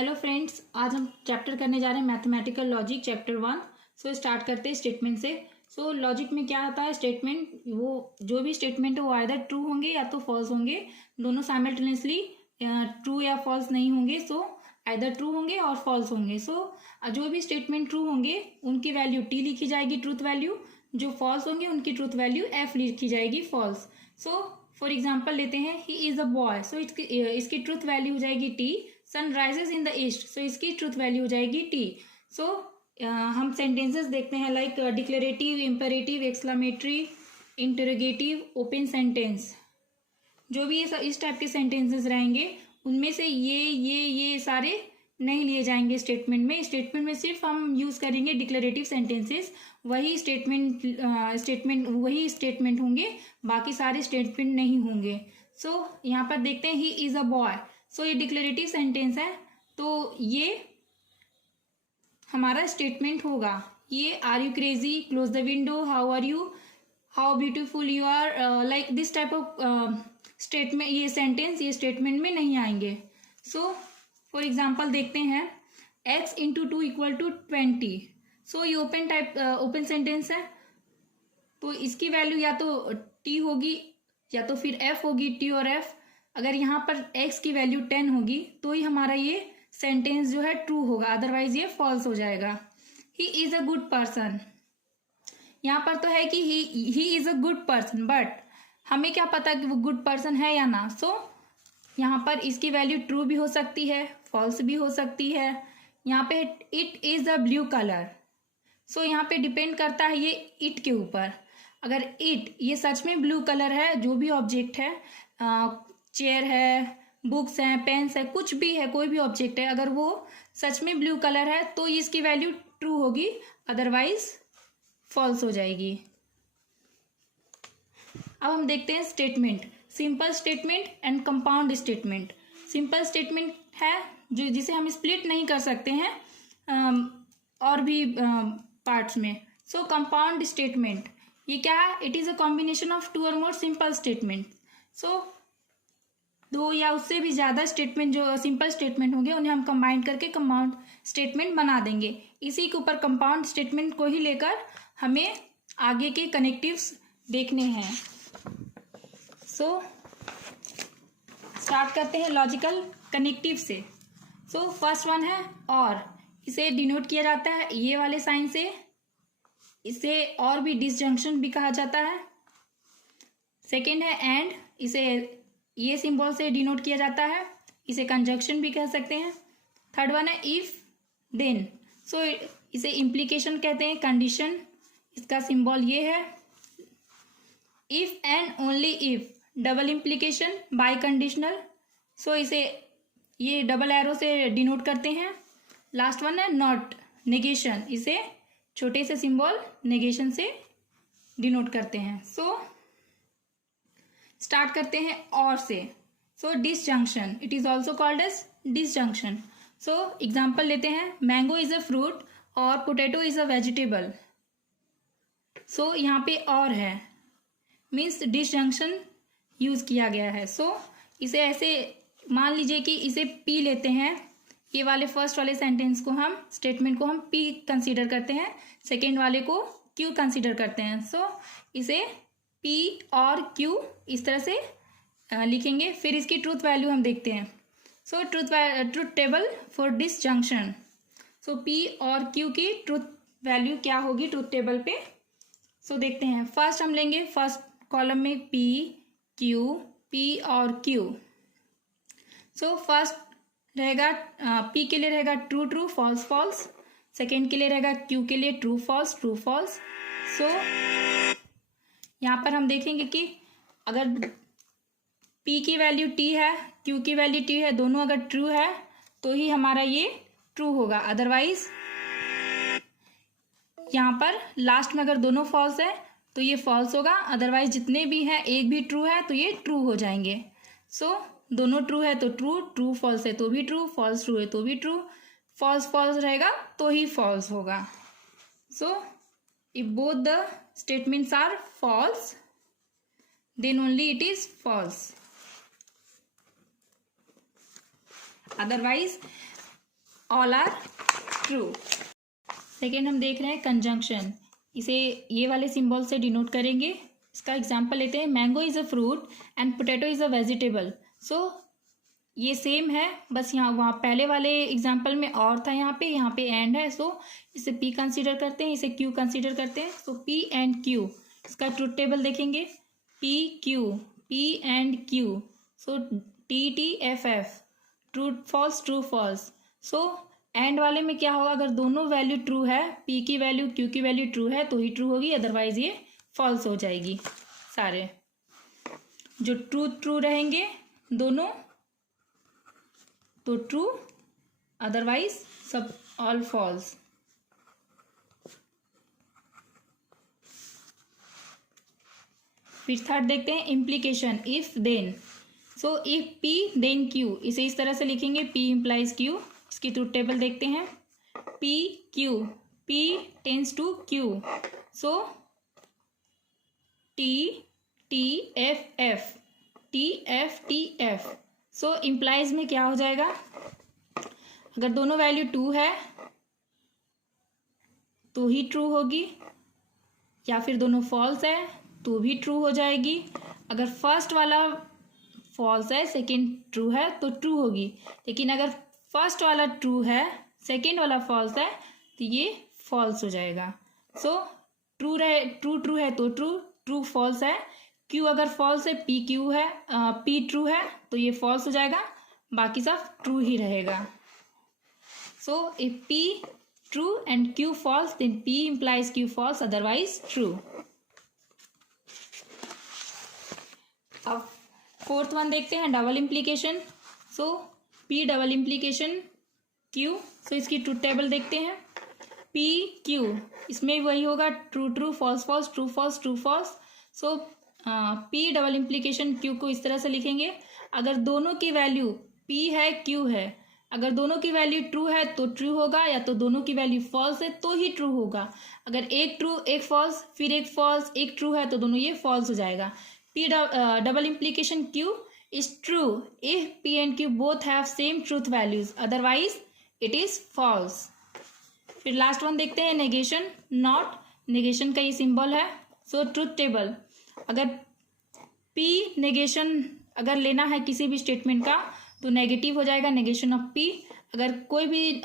Hello friends, आज हम chapter करने जा रहे हैं mathematical logic chapter 1। So start करते हैं स्टेटमेंट से। सो लॉजिक में क्या होता है, स्टेटमेंट वो जो भी स्टेटमेंट है वो आइदर ट्रू होंगे या तो फॉल्स होंगे, दोनों साइमल्टेनियसली ट्रू या फॉल्स नहीं होंगे। सो आइदर ट्रू होंगे और फॉल्स होंगे। सो जो भी स्टेटमेंट ट्रू होंगे उनकी वैल्यू टी लिखी जाएगी, ट्रूथ वैल्यू। जो फॉल्स होंगे उनकी ट्रूथ वैल्यू एफ लिखी जाएगी, फॉल्स। सो फॉर एग्जाम्पल लेते हैं, ही इज अ बॉय। सो इसकी ट्रूथ वैल्यू हो जाएगी T. Sun rises in the east, so इसकी ट्रूथ वैल्यू हो जाएगी टी। सो हम सेंटेंसेस देखते हैं, like declarative, imperative, exclamatory, interrogative, open sentence. जो भी ये इस टाइप के सेंटेंसेस रहेंगे उनमें से ये सारे नहीं लिए जाएंगे स्टेटमेंट में। स्टेटमेंट में सिर्फ हम यूज करेंगे डिक्लेरेटिव सेंटेंसेस, वही स्टेटमेंट होंगे, बाकी सारे स्टेटमेंट नहीं होंगे। सो यहाँ पर देखते हैं, ही इज अ बॉय। सो ये डिक्लेरेटिव सेंटेंस है, तो ये हमारा स्टेटमेंट होगा। ये are you crazy, close the window, how are you, how beautiful you are, like this type of statement, ये सेंटेंस ये स्टेटमेंट में नहीं आएंगे। सो फॉर एग्जाम्पल देखते हैं, x into 2 equal to 20। So ये ओपन सेंटेंस है, तो इसकी वैल्यू या तो t होगी या तो फिर f होगी, t और f। अगर यहाँ पर x की वैल्यू 10 होगी तो ही हमारा ये सेंटेंस जो है ट्रू होगा, अदरवाइज ये फॉल्स हो जाएगा। He is a good person, यहाँ पर तो है कि he is a good person, but हमें क्या पता कि वो गुड पर्सन है या ना। सो यहाँ पर इसकी वैल्यू ट्रू भी हो सकती है, फॉल्स भी हो सकती है। यहाँ पे it is a blue colour, so यहाँ पे डिपेंड करता है ये इट के ऊपर। अगर इट ये सच में ब्लू कलर है, जो भी ऑब्जेक्ट है, चेयर है, बुक्स हैं, पेन्स है, कुछ भी है, कोई भी ऑब्जेक्ट है, अगर वो सच में ब्लू कलर है तो इसकी वैल्यू ट्रू होगी, अदरवाइज फॉल्स हो जाएगी। अब हम देखते हैं statement, simple statement and compound statement. Simple statement है जो जिसे हम स्प्लिट नहीं कर सकते हैं और भी पार्ट्स में। सो कंपाउंड स्टेटमेंट ये क्या है, it is a combination of two और मोर सिंपल स्टेटमेंट। सो दो या उससे भी ज्यादा स्टेटमेंट जो सिंपल स्टेटमेंट होंगे उन्हें हम कंबाइन करके कंपाउंड स्टेटमेंट बना देंगे। इसी के ऊपर कंपाउंड स्टेटमेंट को ही लेकर हमें आगे के कनेक्टिव्स देखने हैं। सो स्टार्ट करते हैं लॉजिकल कनेक्टिव से। सो फर्स्ट वन है और, इसे डिनोट किया जाता है ये वाले साइन से, इसे और भी डिसजंक्शन भी कहा जाता है। सेकेंड है एंड, इसे ये सिंबल से डिनोट किया जाता है, इसे कंजक्शन भी कह सकते हैं। थर्ड वन है इफ देन, सो इसे इम्प्लीकेशन कहते हैं, कंडीशन, इसका सिंबल ये है। If and only if, double implication, biconditional, so इसे ये डबल एरो से डिनोट करते हैं। लास्ट वन है नॉट, नेगेशन, इसे छोटे से सिंबल नेगेशन से डिनोट करते हैं। सो स्टार्ट करते हैं और से। So disjunction, it is also called as disjunction. So example लेते हैं, मैंगो इज अ फ्रूट और potato is a vegetable. So यहाँ पे और है, मीन्स डिसजंक्शन यूज किया गया है। सो इसे ऐसे मान लीजिए कि इसे पी लेते हैं, ये वाले फर्स्ट वाले सेंटेंस को हम स्टेटमेंट को हम पी कंसीडर करते हैं, सेकेंड वाले को क्यू कंसीडर करते हैं। सो इसे पी और क्यू इस तरह से लिखेंगे। फिर इसकी ट्रूथ वैल्यू हम देखते हैं। So truth table for disjunction, so p और क्यू की ट्रूथ वैल्यू क्या होगी ट्रूथ टेबल पे। सो देखते हैं, फर्स्ट हम लेंगे फर्स्ट कॉलम में पी क्यू, पी और क्यू। सो फर्स्ट रहेगा पी के लिए रहेगा true true, false false. Second के लिए रहेगा क्यू के लिए true false, true false. So यहाँ पर हम देखेंगे कि अगर P की वैल्यू T है, Q की वैल्यू T है, दोनों अगर ट्रू है तो ही हमारा ये ट्रू होगा, अदरवाइज यहाँ पर लास्ट में अगर दोनों फॉल्स है तो ये फॉल्स होगा, अदरवाइज जितने भी हैं एक भी ट्रू है तो ये ट्रू हो जाएंगे। सो दोनों ट्रू है तो ट्रू, ट्रू फॉल्स है तो भी ट्रू, फॉल्स ट्रू है तो भी ट्रू, फॉल्स फॉल्स रहेगा तो ही फॉल्स होगा। सो if both the statements are false, then only it is false, otherwise all are true. Second हम देख रहे हैं कंजंक्शन, इसे ये वाले सिंबल से डिनोट करेंगे। इसका एग्जांपल लेते हैं, mango is a fruit and potato is a vegetable. So ये सेम है, बस यहाँ वहाँ पहले वाले एग्जांपल में और था, यहाँ पे एंड है। सो इसे पी कंसीडर करते हैं, इसे क्यू कंसीडर करते हैं। सो पी एंड क्यू, इसका ट्रूथ टेबल देखेंगे, P Q, P and Q. So T T F F, true false, true false. So and वाले में क्या होगा, अगर दोनों वैल्यू ट्रू है, पी की वैल्यू क्यू की वैल्यू ट्रू है तो ही ट्रू होगी, अदरवाइज ये फॉल्स हो जाएगी। सारे जो ट्रू रहेंगे दोनों तो ट्रू, अदरवाइज सब ऑल फॉल्स। फिर थर्ड देखते हैं implication, if then. So if P then Q, इसे इस तरह से लिखेंगे, पी इम्प्लाइज क्यू। इसकी ट्रूथ टेबल देखते हैं, P Q, P tends to Q. So T T F F, T F T F. So implies में क्या हो जाएगा, अगर दोनों वैल्यू 2 है तो ही ट्रू होगी, या फिर दोनों फॉल्स है तो भी ट्रू हो जाएगी। अगर फर्स्ट वाला फॉल्स है, सेकंड ट्रू है तो ट्रू होगी। लेकिन अगर फर्स्ट वाला ट्रू है, सेकंड वाला फॉल्स है तो ये फॉल्स हो जाएगा। सो ट्रू है तो ट्रू, ट्रू फॉल्स है। क्यू अगर फॉल्स है, पी क्यू है, पी ट्रू है तो ये फॉल्स हो जाएगा, बाकी सब ट्रू ही रहेगा। So if P true and Q false then P implies Q false, otherwise true. अब फोर्थ वन देखते हैं, double implication. So P double implication Q. So इसकी ट्रूथ टेबल देखते हैं, पी क्यू, इसमें वही होगा, true true, false false, true false, true false. So P double implication q को इस तरह से लिखेंगे, अगर दोनों की वैल्यू पी है क्यू है, अगर दोनों की वैल्यू ट्रू है तो ट्रू होगा, या तो दोनों की वैल्यू फॉल्स है तो ही ट्रू होगा। अगर एक ट्रू एक फॉल्स फिर एक फॉल्स एक ट्रू है तो दोनों ये फॉल्स हो जाएगा। P double implication Q is true if P and Q both have same truth values, otherwise it is false. फिर लास्ट वन देखते हैं, नेगेशन नॉट। नेगेशन का ये सिंबल है। सो ट्रूथ टेबल, अगर पी नेगेशन अगर लेना है किसी भी स्टेटमेंट का तो नेगेटिव हो जाएगा, नेगेशन ऑफ पी। अगर कोई भी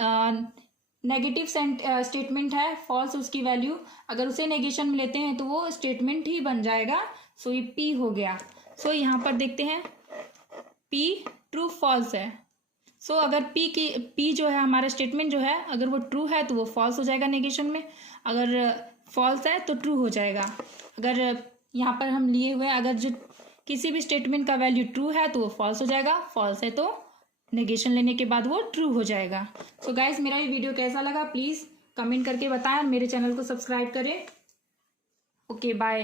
नेगेटिव स्टेटमेंट है, फॉल्स उसकी वैल्यू, अगर उसे नेगेशन में लेते हैं तो वो स्टेटमेंट ही बन जाएगा। सो ये पी हो गया। सो यहाँ पर देखते हैं पी ट्रू फॉल्स है। सो अगर पी जो है हमारा स्टेटमेंट जो है, अगर वो ट्रू है तो वो फॉल्स हो जाएगा नेगेशन में, अगर फॉल्स है तो ट्रू हो जाएगा। अगर यहाँ पर हम लिए हुए अगर जो किसी भी स्टेटमेंट का वैल्यू ट्रू है तो वो फॉल्स हो जाएगा, फॉल्स है तो नेगेशन लेने के बाद वो ट्रू हो जाएगा। सो गाइस, मेरा ये वीडियो कैसा लगा प्लीज़ कमेंट करके बताएं और मेरे चैनल को सब्सक्राइब करें। Okay bye.